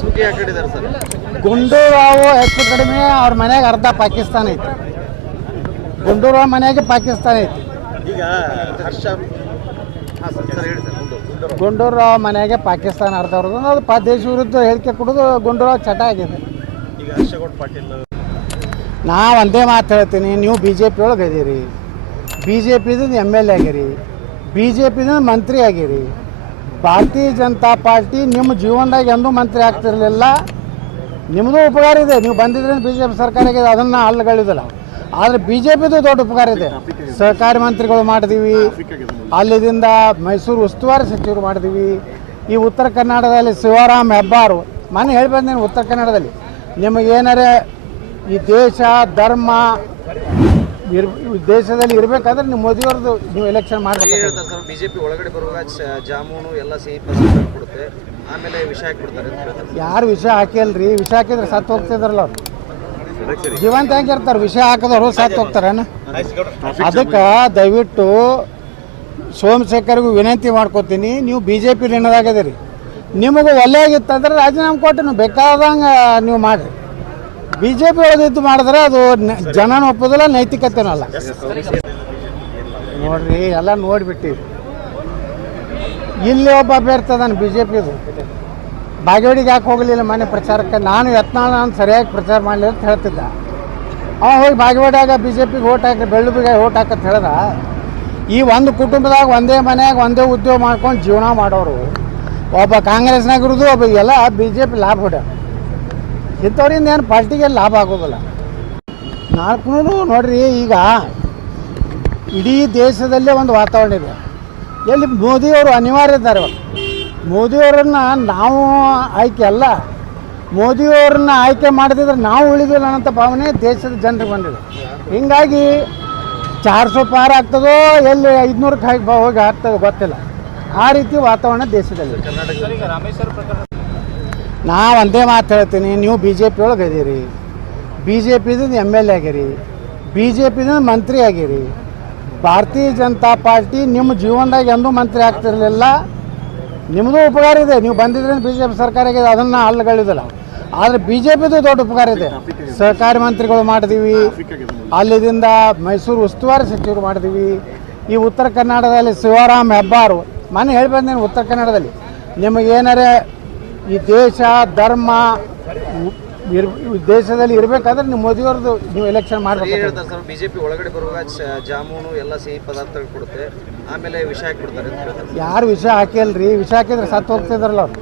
ಹಾಕಿದ್ದಾರೆ ಸರ್. ಗುಂಡೂರಾವು ಹೆಚ್ಚು ಕಡಿಮೆ ಅವ್ರ ಮನೆಗೆ ಅರ್ಧ ಪಾಕಿಸ್ತಾನ ಐತಿ. ಗುಂಡೂರಾವ್ ಮನೆಗೆ ಪಾಕಿಸ್ತಾನ ಐತಿ. ಈಗ ಹರ್ಷ ಹಾಂ ಸರ್ ಸರ್ ಹೇಳಿ ಸರ್ ಮುಂದೆ ಗುಂಡೂರಾವ್ ಮನೆಗೆ ಪಾಕಿಸ್ತಾನ ಅರ್ಧ ಅವ್ರದ್ದು ಅದು ಪ ದೇಶ ವಿರುದ್ಧ ಹೇಳಿಕೆ ಕೊಡೋದು ಗುಂಡೂರಾವ್ ಚಟ ಆಗಿದೆ. ಈಗ ಹರ್ಷಗೌಡ ಪಾಟೀಲ್ ನಾ ಒಂದೇ ಮಾತು ಹೇಳ್ತೀನಿ ನೀವು ಬಿ ಜೆ ಪಿ ಒಳಗೆ ಇದೀರಿ. ಬಿ ಜೆ ಪಿದಿಂದ ಎಂ ಎಲ್ ಎ ಆಗಿರಿ. ಬಿ ಜೆ ಪಿದಿಂದ ಮಂತ್ರಿ ಆಗಿರಿ. ಭಾರತೀಯ ಜನತಾ ಪಾರ್ಟಿ ನಿಮ್ಮ ಜೀವನದಾಗ ಎಂದೂ ಮಂತ್ರಿ ಆಗ್ತಿರಲಿಲ್ಲ. ನಿಮ್ಮದು ಉಪಕಾರ ಇದೆ. ನೀವು ಬಂದಿದ್ರೆ ಬಿ ಜೆ ಪಿ ಸರ್ಕಾರ ಆಗಿದೆ ಅದನ್ನು ಅಲ್ಲಗಳಿದಿಲ್ಲ ಆದರೆ ಬಿ ಜೆ ಪಿದು ದೊಡ್ಡ ಉಪಕಾರ ಇದೆ. ಸಹಕಾರಿ ಮಂತ್ರಿಗಳು ಮಾಡಿದೀವಿ. ಅಲ್ಲಿದಿಂದ ಮೈಸೂರು ಉಸ್ತುವಾರಿ ಸಚಿವರು ಮಾಡಿದೀವಿ. ಈ ಉತ್ತರ ಕರ್ನಾಟಕದಲ್ಲಿ ಶಿವರಾಮ್ ಹೆಬ್ಬಾರು. ಮನೆ ಹೇಳಿ ಬಂದೇನು ಉತ್ತರ ಕನ್ನಡದಲ್ಲಿ. ನಿಮಗೇನಾರೆ ಈ ದೇಶ, ಧರ್ಮ ಇರ್ ದೇಶದಲ್ಲಿ ಇರಬೇಕಾದ್ರೆ ನೀವು ಮೋದಿಯವ್ರದ್ದು ನೀವು ಎಲೆಕ್ಷನ್ ಮಾಡಬೇಕು. ಹೇಳ್ತಾರೆ ಸರ್ ಬಿಜೆಪಿ ಒಳಗಡೆ ಬರುವಾಗ ಚ- ಜಾಮೂನು ಎಲ್ಲ ಸಿಹಿ ಪದಾರ್ಥ ಕೊಡುತ್ತೆ. ಆಮೇಲೆ ವಿಷ ಹಾಕ್ಬಿಡ್ತಾರೆ ಅಂತ ಹೇಳ್ತಾರೆ ಯಾರು ವಿಷ ಹಾಕಿಲ್ರಿ? ವಿಷ ಹಾಕಿದ್ರೆ ಸತ್ತು ಹೋಗ್ತಿದ್ರಲ್ಲ ಅವ್ರು. ಜೀವಂತ ಹೆಂಗೆ ಇರ್ತಾರೆ ವಿಷ ಹಾಕಿದವರು ಸತ್ತು ಹೋಗ್ತಾರೇನು ಅದಕ್ಕೆ ದಯವಿಟ್ಟು ಸೋಮಶೇಖರ್ಗೂ ವಿನಂತಿ ಮಾಡ್ಕೋತೀನಿ ನೀವು ಬಿ ಜೆ ಪಿ ರೀ ನಿಮಗೆ ಒಳ್ಳೆಯಾಗಿತ್ತಂದ್ರೆ ರಾಜೀನಾಮೆ ಕೊಟ್ಟು ನೀವು ಬೇಕಾದಂಗೆ ನೀವು ಮಾಡಿರಿ. ಬಿ ಜೆ ಪಿ ಒಳಗಿದ್ದು ಮಾಡಿದ್ರೆ ಅದು ಜನನ ಒಪ್ಪೋದಿಲ್ಲ ನೈತಿಕತೆನೂ ಅಲ್ಲ ನೋಡ್ರಿ, ಎಲ್ಲ ನೋಡಿಬಿಟ್ಟಿವಿ ಇಲ್ಲಿ ಒಬ್ಬ ಅಭ್ಯರ್ಥಿ ಬಿ ಜೆ ಪಿದು ಬಾಗೇವಾಡಿಗೆ ಯಾಕೆ ಹೋಗಲಿಲ್ಲ ಮನೆ ಪ್ರಚಾರಕ್ಕೆ? ನಾನು ಯತ್ನಾಳ, ನಾನು ಸರಿಯಾಗಿ ಪ್ರಚಾರ ಮಾಡಲಿ ಅಂತ ಹೇಳ್ತಿದ್ದ. ಅವ ಹೋಗಿ ಬಾಗೇವಾಡಿಯಾಗ ಬಿ ಜೆ ಪಿಗೆ ಓಟ್ ಹಾಕಿ ಬೆಳ್ಳುಬಿಗೆ ಓಟ್ ಹಾಕಂತ ಹೇಳ್ದ. ಈ ಒಂದು ಕುಟುಂಬದಾಗ ಒಂದೇ ಮನೆಯಾಗ ಒಂದೇ ಉದ್ಯೋಗ ಮಾಡ್ಕೊಂಡು ಜೀವನ ಮಾಡೋರು. ಒಬ್ಬ ಕಾಂಗ್ರೆಸ್ನಾಗ ಇರೋದು, ಒಬ್ಬ ಎಲ್ಲ ಬಿ ಜೆ ಪಿ ಲಾಭ ಹೊಡ್ಯಾರ. ಇಂಥವ್ರಿಂದ ಏನು ಪಾರ್ಟಿಗೆ ಲಾಭ ಆಗೋದಿಲ್ಲ. ನಾಲ್ಕು ನೋಡ್ರಿ, ಈಗ ಇಡೀ ದೇಶದಲ್ಲೇ ಒಂದು ವಾತಾವರಣ ಇದೆ. ಎಲ್ಲಿ ಮೋದಿಯವರು ಅನಿವಾರ್ಯ ಇದ್ದಾರೆ ಮೋದಿಯವರನ್ನು ನಾವು ಆಯ್ಕೆ ಅಲ್ಲ, ಮೋದಿಯವರನ್ನ ಆಯ್ಕೆ ಮಾಡದಿದ್ರೆ ನಾವು ಉಳಿದಿಲ್ಲ ಅನ್ನೋಂಥ ಭಾವನೆ ದೇಶದ ಜನರಿಗೆ ಬಂದಿದೆ. ಹಿಂಗಾಗಿ ಚಾರ್ ಸौ ಪಾರ್ ಆಗ್ತದೋ, ಎಲ್ಲಿ ಐದುನೂರಕ್ಕೆ ಹೋಗಿ ಆಗ್ತದೋ ಗೊತ್ತಿಲ್ಲ. ಆ ರೀತಿ ವಾತಾವರಣ ದೇಶದಲ್ಲಿ ನಾ ಒಂದೇ ಮಾತು ಹೇಳ್ತೀನಿ, ನೀವು ಬಿ ಜೆ ಪಿ ಒಳಗೆ ಇದೀರಿ. ಬಿ ಜೆ ಪಿದಿಂದ ಎಂ ಎಲ್ ಎ ಆಗಿರಿ ಬಿ ಜೆ ಪಿದಿಂದ ಮಂತ್ರಿ ಆಗಿರಿ. ಭಾರತೀಯ ಜನತಾ ಪಾರ್ಟಿ ನಿಮ್ಮ ಜೀವನದಾಗ ಎಂದೂ ಮಂತ್ರಿ ಆಗ್ತಿರಲಿಲ್ಲ. ನಿಮ್ಮದು ಉಪಕಾರ ಇದೆ, ನೀವು ಬಂದಿದ್ರೆ ಬಿ ಜೆ ಪಿ ಸರ್ಕಾರ ಆಗಿದೆ, ಅದನ್ನು ಅಲ್ಲಗಳಿದಿಲ್ಲ ಆದರೆ ಬಿ ಜೆ ಪಿದು ದೊಡ್ಡ ಉಪಕಾರ ಇದೆ. ಸಹಕಾರಿ ಮಂತ್ರಿಗಳು ಮಾಡಿದೀವಿ. ಅಲ್ಲಿದಿಂದ ಮೈಸೂರು ಉಸ್ತುವಾರಿ ಸಚಿವರು ಮಾಡಿದೀವಿ. ಈ ಉತ್ತರ ಕರ್ನಾಟಕದಲ್ಲಿ ಶಿವರಾಮ್ ಹೆಬ್ಬಾರು. ಮನೆ ಹೇಳಿ ಬಂದೇನೆ ಉತ್ತರ ಕನ್ನಡದಲ್ಲಿ ನಿಮಗೇನಾರೆ ಈ ದೇಶ ಧರ್ಮ ಇರ್ ದೇಶದಲ್ಲಿ ಇರಬೇಕಾದ್ರೆ ನೀವು ಮೋದಿಯವ್ರದ್ದು ನೀವು ಎಲೆಕ್ಷನ್ ಮಾಡ್ಬೇಕು ಸರ್ ಬಿಜೆಪಿ ಒಳಗಡೆ ಬರುವಾಗ ಜಾಮೂನು ಎಲ್ಲ ಸಿಹಿ ಪದಾರ್ಥಗಳು ಕೊಡುತ್ತೆ. ಆಮೇಲೆ ವಿಷ ಹಾಕಿಬಿಡ್ತಾರೆ ಅಂತ ಹೇಳ್ತಾರೆ ಯಾರು ವಿಷ ಹಾಕಿಲ್ರಿ? ವಿಷ ಹಾಕಿದ್ರೆ ಸತ್ತು ಹೋಗ್ತಿದ್ರಲ್ಲ ಅವ್ರು.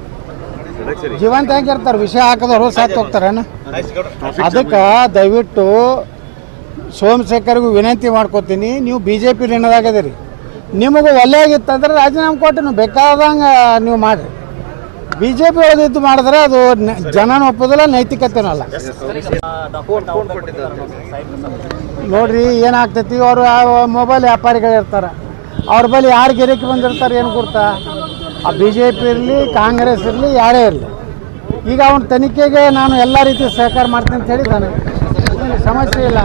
ಜೀವಂತ ಹೆಂಗೆ ಇರ್ತಾರೆ? ವಿಷ ಹಾಕಿದವರು ಸತ್ತು ಹೋಗ್ತಾರೇನು ಅದಕ್ಕೆ ದಯವಿಟ್ಟು ಸೋಮಶೇಖರ್ಗೂ ವಿನಂತಿ ಮಾಡ್ಕೋತೀನಿ ನೀವು ಬಿ ಜೆ ಪಿ ರೀ ನಿಮಗೆ ಆಗಿತ್ತಂದ್ರೆ ರಾಜೀನಾಮೆ ಕೊಟ್ಟು ನೀವು ಬೇಕಾದಂಗೆ ನೀವು ಮಾಡಿರಿ. ಬಿ ಜೆ ಪಿ ಮಾಡಿದ್ರೆ ಅದು ಜನನ ಒಪ್ಪೋದಿಲ್ಲ ನೈತಿಕತೆನೂ ಅಲ್ಲ ಫೋನ್ ಫೋನ್ ನೋಡ್ರಿ, ಏನಾಗ್ತೈತಿ? ಅವರು ಮೊಬೈಲ್ ವ್ಯಾಪಾರಿಗಳು ಇರ್ತಾರೆ. ಅವ್ರ ಬಳಿ ಯಾರು ಗಿರಕಿ ಬಂದಿರ್ತಾರೆ, ಏನು ಕೊಡ್ತಾ ಆ ಬಿ ಜೆ ಪಿ ಇರಲಿ, ಕಾಂಗ್ರೆಸ್ ಇರಲಿ, ಯಾರೇ ಇರಲಿ. ಈಗ ಅವನ ತನಿಖೆಗೆ ನಾನು ಎಲ್ಲ ರೀತಿ ಸಹಕಾರ ಮಾಡ್ತೀನಿ ಅಂತ ಹೇಳಿದ್ದಾನೆ. ಸಮಸ್ಯೆ ಇಲ್ಲ.